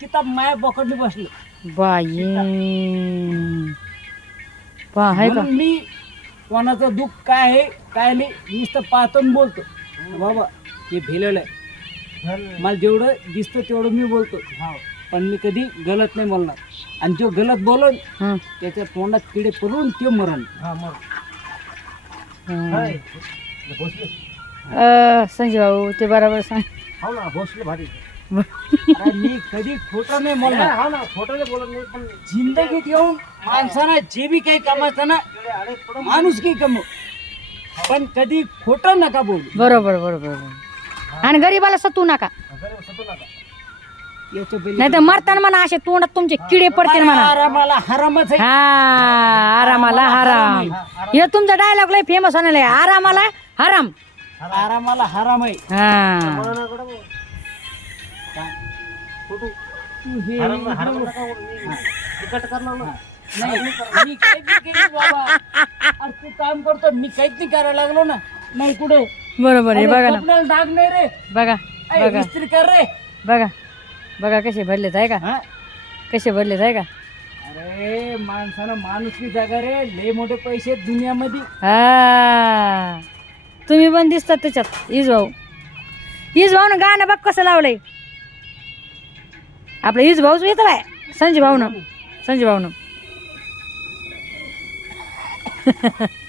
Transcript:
किताब माया पकडली बसलं. बाई. का? म्हणून मी कोणाचं दुःख काय आहे काय नाही नुसतं पाहतो आणि बोलतो. बाबा हे भेलेलं आहे. मला जेवढं दिसतं तेवढं मी बोलतो. पण मी कधी गलत नाही बोलणार. आणि जो गलत बोलन हं, त्याच्या तोंडात किडे पडून ते मरण. हं. अं, संजय भाऊ ते बरोबर सांग. हो ना भोसले भारी. अरे मी कधी खोटं नाही बोलणार. हा ना खोटं नाही बोलत नाही पण जिंदगीत येऊन माणसानं जे बी काही कमायचं ना माणूस की कमव. पण कधी खोटं नका बोलू. बरोबर बरोबर बरोबर. आणि गरीबाला सतू नका. घरी सतू नका. याच्या पहिले नाही तर मरताना म्हणा असे तोंडात तुमचे किडे पडतील म्हणा. आरामाला हरामच आहे. हा आरामाला हराम. हे तुमचा डायलॉग लय फेमस होणार आहे. आरामाला हराम. आरामाला हराम आहे हा? तू हे नाही मी काहीच नाही केली बाबा. काम करतो मी काहीच नाही करायला लागलो ना. नाही कुठे? बरोबर आहे बघा ना. कपड्याला डाग नाही रे. बघा ऐ, बघा. इस्त्री कर रे. बघा बघा कसे भरलेत आहे का? हा? कसे भरलेत आहे का? अरे माणसानं माणुसकी जागा रे. लय मोठे पैसे आहेत दुनियामध्ये. हा. तुम्ही पण दिसतात त्याच्यात. इज भाऊ. इज भाऊ ना गाणं बघ कसं लावलंय. आपलं इज भाऊच येत आहे संजय भाऊनं. संजय भाऊनं.